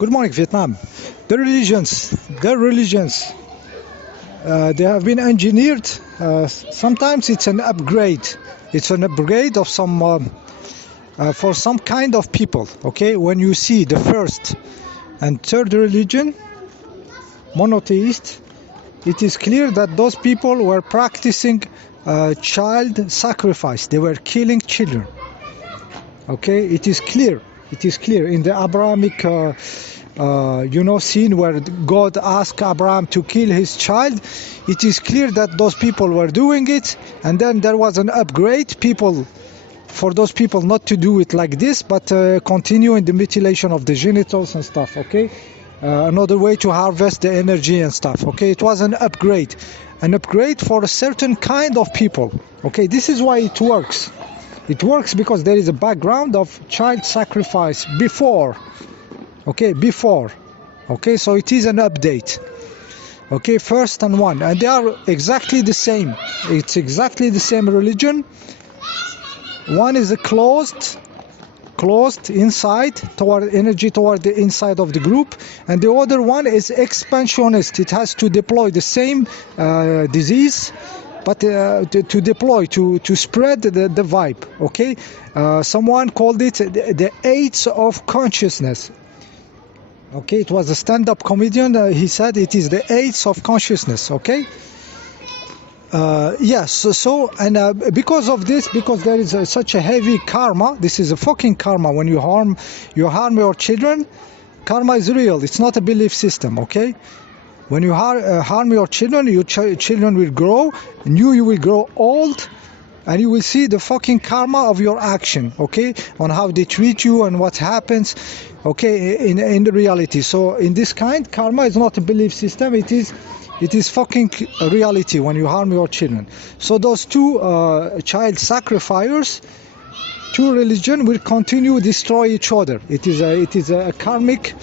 Good morning, Vietnam. The religions, they have been engineered. Sometimes it's an upgrade. It's an upgrade of some for some kind of people. Okay, when you see the first and third religion, monotheist, it is clear that those people were practicing child sacrifice. They were killing children. Okay, it is clear. It is clear in the Abrahamic scene where God asked Abraham to kill his child. It is clear that those people were doing it, and then there was an upgrade for those people not to do it like this, but continue in the mutilation of the genitals and stuff. Okay, another way to harvest the energy and stuff. Okay, it was an upgrade for a certain kind of people. Okay, this is why it works. It works because there is a background of child sacrifice before. Okay, so it is an update. Okay, first and one, and they are exactly the same. It's exactly the same religion. One is a closed inside toward energy toward the inside of the group, and the other one is expansionist. It has to deploy the same disease, but to deploy, to spread the vibe. Okay, someone called it the AIDS of consciousness. Okay, it was a stand-up comedian. He said it is the AIDS of consciousness. Okay. Yes. Because of this, because there is such a heavy karma. This is a fucking karma. When you harm your children, karma is real. It's not a belief system. Okay. When you harm your children, your children will grow, and you will grow old, and you will see the fucking karma of your action. Okay, on how they treat you and what happens. Okay, in the reality. So in this kind, karma is not a belief system. It is fucking reality when you harm your children. So those two child sacrificers, two religion will continue destroy each other. It is a karmic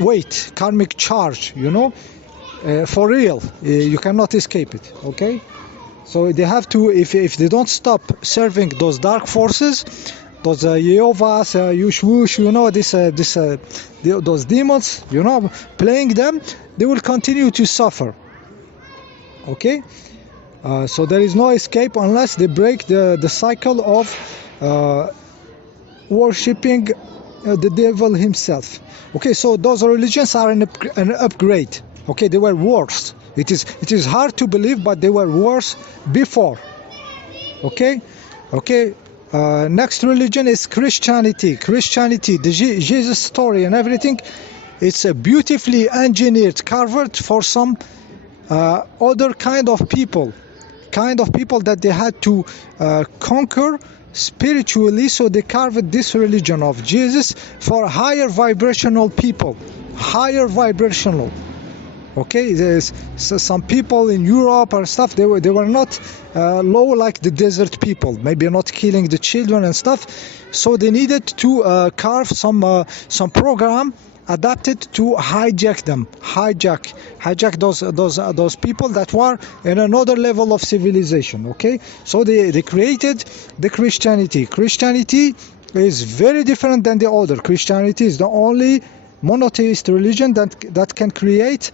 weight, karmic charge. For real. You cannot escape it. Okay. So they have to, if they don't stop serving those dark forces, those Yehovahs, Yushwush, those demons, playing them, they will continue to suffer. Okay, so there is no escape unless they break the cycle of worshipping the devil himself. Okay, so those religions are an upgrade. Okay, they were worse. It is hard to believe, but they were worse before. Okay. Next religion is Christianity. The Jesus story and everything, it's a beautifully engineered, carved for some other kind of people that they had to conquer spiritually. So they carved this religion of Jesus for higher vibrational people, higher vibrational. Okay, there's some people in Europe or stuff. They were not low like the desert people. Maybe not killing the children and stuff. So they needed to carve some program adapted to hijack them. Hijack those people that were in another level of civilization. Okay, so they created the Christianity. Christianity is very different than the other. Christianity is the only monotheist religion that can create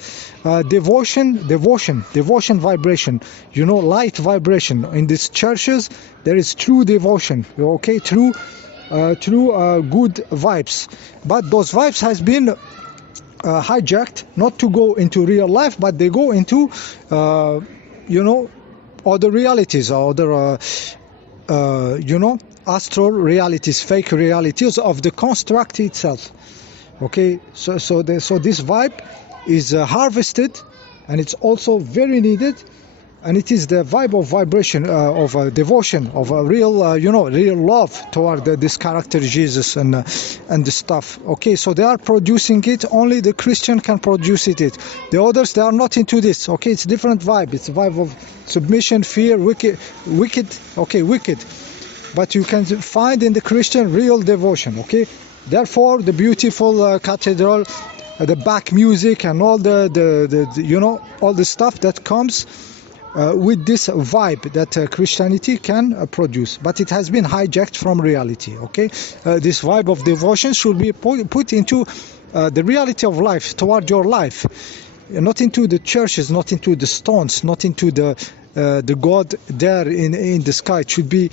devotion vibration, light vibration. In these churches there is true devotion, okay, true good vibes, but those vibes has been hijacked, not to go into real life, but they go into other realities, other astral realities, fake realities of the construct itself. Okay, so this vibe is harvested, and it's also very needed, and it is the vibe of vibration, of devotion, of a real, real love toward this character Jesus and the stuff. Okay, so they are producing it. Only the Christian can produce it. The others, they are not into this. Okay, it's different vibe. It's a vibe of submission, fear, wicked. Okay, wicked. But you can find in the Christian real devotion. Okay. Therefore, the beautiful cathedral, the back music, and all the all the stuff that comes with this vibe that Christianity can produce, but it has been hijacked from reality. Okay, this vibe of devotion should be put into the reality of life, toward your life, not into the churches, not into the stones, not into the God there in the sky. It should be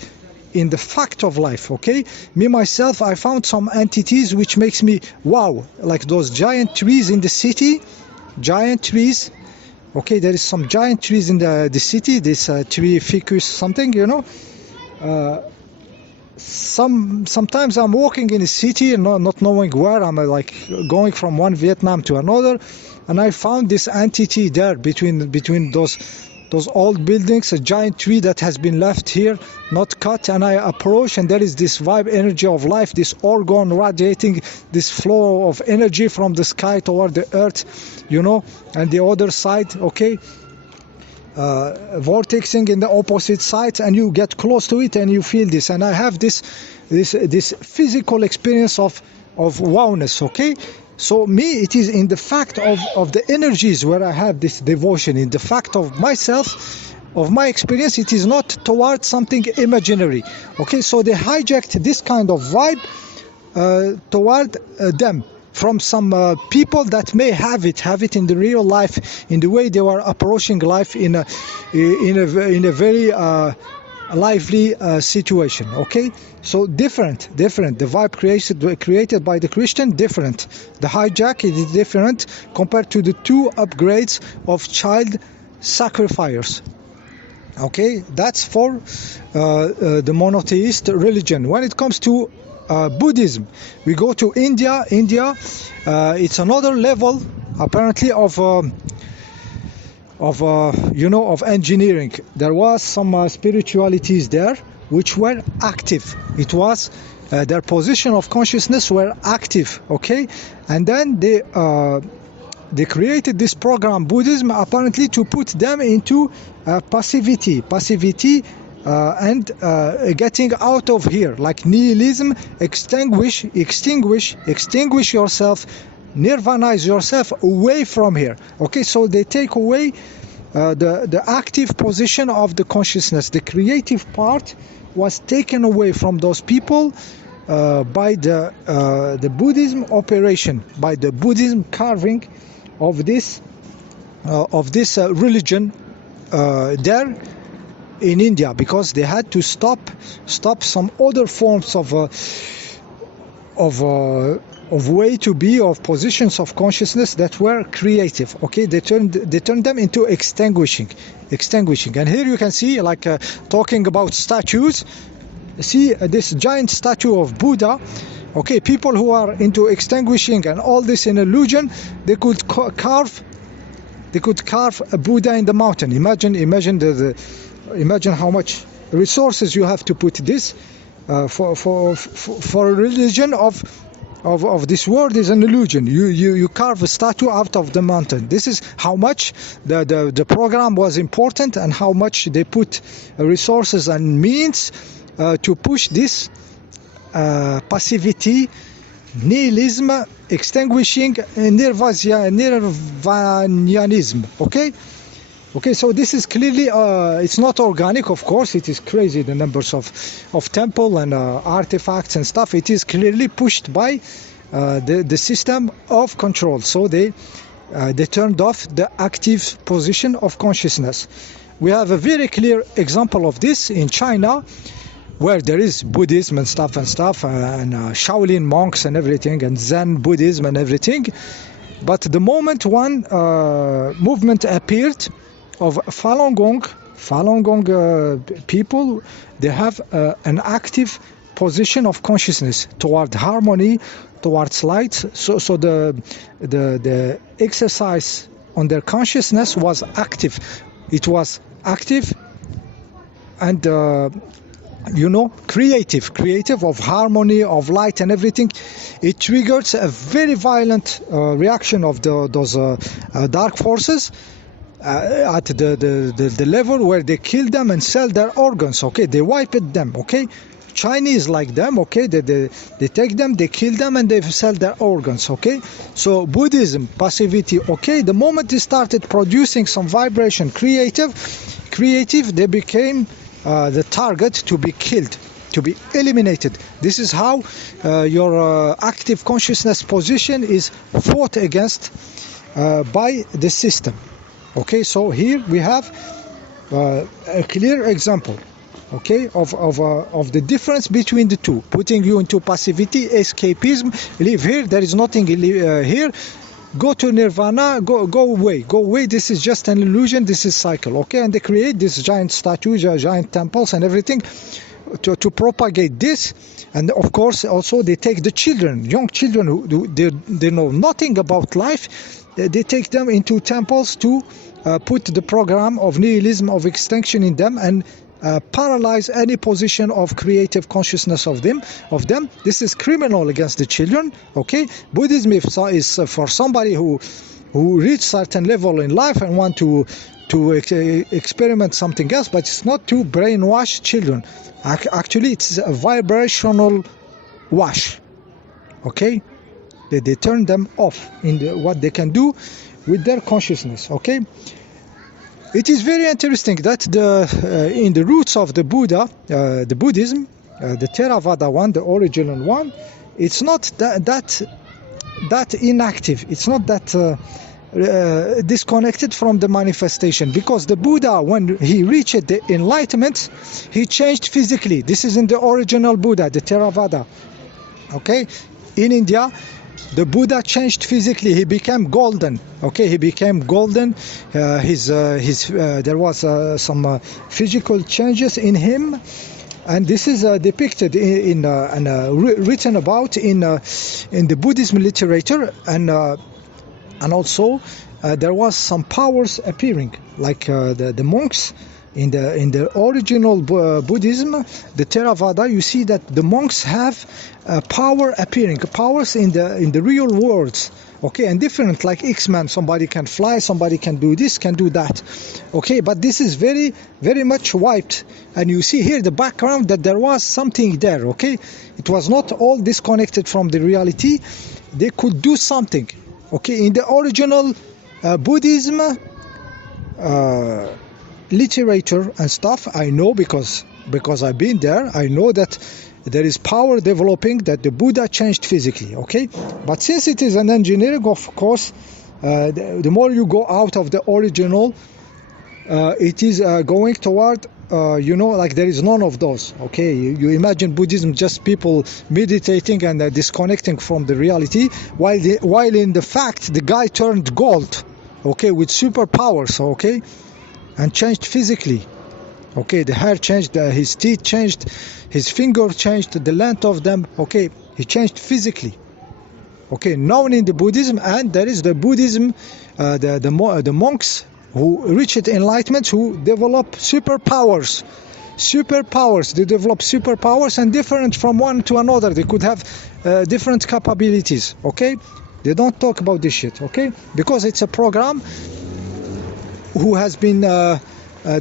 in the fact of life. Okay, me myself, I found some entities which makes me wow, like those giant trees in the city, giant trees. Okay, there is some giant trees in the city, this tree ficus something, you know. Sometimes I'm walking in the city and not knowing where I'm, like going from one Vietnam to another, and I found this entity there between those old buildings, a giant tree that has been left here, not cut, and I approach, and there is this vibe, energy of life, this organ radiating, this flow of energy from the sky toward the earth, you know, and the other side, okay, vortexing in the opposite sides, and you get close to it and you feel this, and I have this physical experience of wowness. Okay, so me, it is in the fact of the energies where I have this devotion, in the fact of myself, of my experience. It is not towards something imaginary. Okay, so they hijacked this kind of vibe toward them from some people that may have it in the real life, in the way they were approaching life in a very lively situation. Okay, so different. The vibe created by the Christian, different. The hijack is different compared to the two upgrades of child sacrificers. Okay, that's for the monotheist religion. When it comes to Buddhism, we go to India. It's another level, apparently, of engineering. There was some spiritualities there which were active. It was their position of consciousness were active. Okay, and then they created this program, Buddhism, apparently to put them into passivity, and getting out of here, like nihilism, extinguish yourself, nirvanize yourself away from here. Okay, so they take away the active position of the consciousness. The creative part was taken away from those people by the Buddhism operation, by the Buddhism carving of this religion there in India, because they had to stop some other forms of way to be, of positions of consciousness that were creative. Okay, they turned them into extinguishing. And here you can see, like talking about statues, see this giant statue of Buddha. Okay, people who are into extinguishing and all this in illusion, they could carve a Buddha in the mountain. Imagine how much resources you have to put this for a religion of this world is an illusion. You carve a statue out of the mountain. This is how much the program was important, and how much they put resources and means to push this passivity, nihilism, extinguishing, nirvanianism. Okay, so this is clearly, it's not organic, of course. It is crazy, the numbers of temple and artifacts and stuff. It is clearly pushed by the system of control. So they turned off the active position of consciousness. We have a very clear example of this in China, where there is Buddhism and stuff, and Shaolin monks and everything, and Zen Buddhism and everything. But the moment one movement appeared of Falun Gong people, they have an active position of consciousness toward harmony, towards light. So the exercise on their consciousness was active. It was active and creative of harmony, of light and everything. It triggers a very violent reaction of those dark forces at the level where they kill them and sell their organs. Okay, they wiped them. Okay, Chinese like them. Okay, they take them, they kill them, and they sell their organs. Okay, so Buddhism, passivity. Okay, the moment they started producing some vibration, creative creative, they became the target to be killed, to be eliminated. This is how your active consciousness position is fought against by the system. Okay, so here we have a clear example, okay, of the difference between the two, putting you into passivity, escapism, live here, there is nothing here, go to nirvana, go away, this is just an illusion, this is cycle, okay, and they create these giant statues, giant temples and everything to propagate this. And of course also they take the children, young children who they know nothing about life, they take them into temples to put the program of nihilism, of extinction in them, and paralyze any position of creative consciousness of them. This is criminal against the children. Okay, Buddhism is for somebody who reached certain level in life and want to experiment something else, but it's not to brainwash children. Actually, it's a vibrational wash. Okay, they turn them off in what they can do with their consciousness. Okay, it is very interesting that in the roots of the Buddha, the Buddhism, the Theravada one, the original one, it's not that inactive. It's not that disconnected from the manifestation, because the Buddha, when he reached the enlightenment, he changed physically. This is in the original Buddha, the Theravada. Okay, in India, the Buddha changed physically. He became golden. Okay, he became golden. There was some physical changes in him, and this is depicted and written about in the Buddhism literature, and also there was some powers appearing, like the monks in the original Buddhism, the Theravada. You see that the monks have power appearing, powers in the real world. Okay, and different, like X-Men, somebody can fly, somebody can do this, can do that. Okay, but this is very, very much wiped, and you see here the background that there was something there. Okay, it was not all disconnected from the reality. They could do something. Okay, in the original Buddhism literature and stuff, I know because I've been there, I know that there is power developing, that the Buddha changed physically. Okay, but since it is an engineering, of course, the more you go out of the original, it is going toward like there is none of those. Okay, you imagine Buddhism just people meditating and disconnecting from the reality, while in the fact the guy turned gold, okay, with superpowers, okay, and changed physically. Okay, the hair changed, his teeth changed, his finger changed, the length of them. Okay, he changed physically. Okay, known in the Buddhism, and there is the Buddhism, the monks who reached enlightenment, who develop superpowers. They develop superpowers, and different from one to another. They could have different capabilities. Okay, they don't talk about this shit. Okay, because it's a program who has been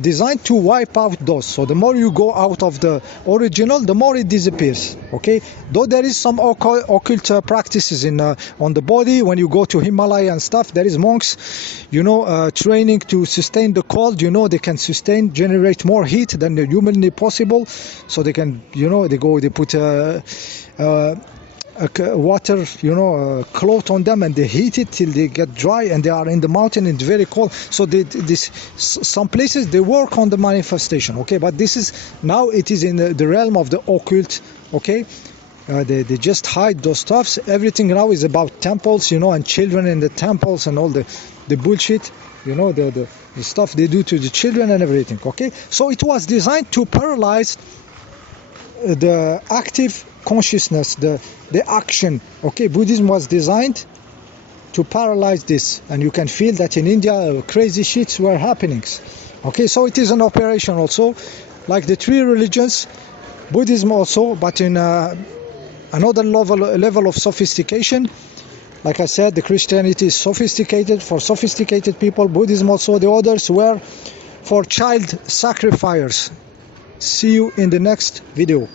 designed to wipe out those. So the more you go out of the original, the more it disappears. Okay, though there is some occult practices on the body. When you go to Himalaya and stuff, there is monks, training to sustain the cold. They can generate more heat than humanly possible. So they can, they put water, cloth on them, and they heat it till they get dry, and they are in the mountain, it's very cold. So some places they work on the manifestation. Okay, but this is now, it is in the realm of the occult. Okay, they just hide those stuffs. Everything now is about temples, and children in the temples and all the bullshit, the stuff they do to the children and everything. Okay, so it was designed to paralyze the active consciousness, the action. Okay, Buddhism was designed to paralyze this, and you can feel that in India crazy shits were happening. Okay, so it is an operation also, like the three religions, Buddhism also, but in another level of sophistication. Like I said, the Christianity is sophisticated for sophisticated people. Buddhism also, the others were for child sacrificers. See you in the next video.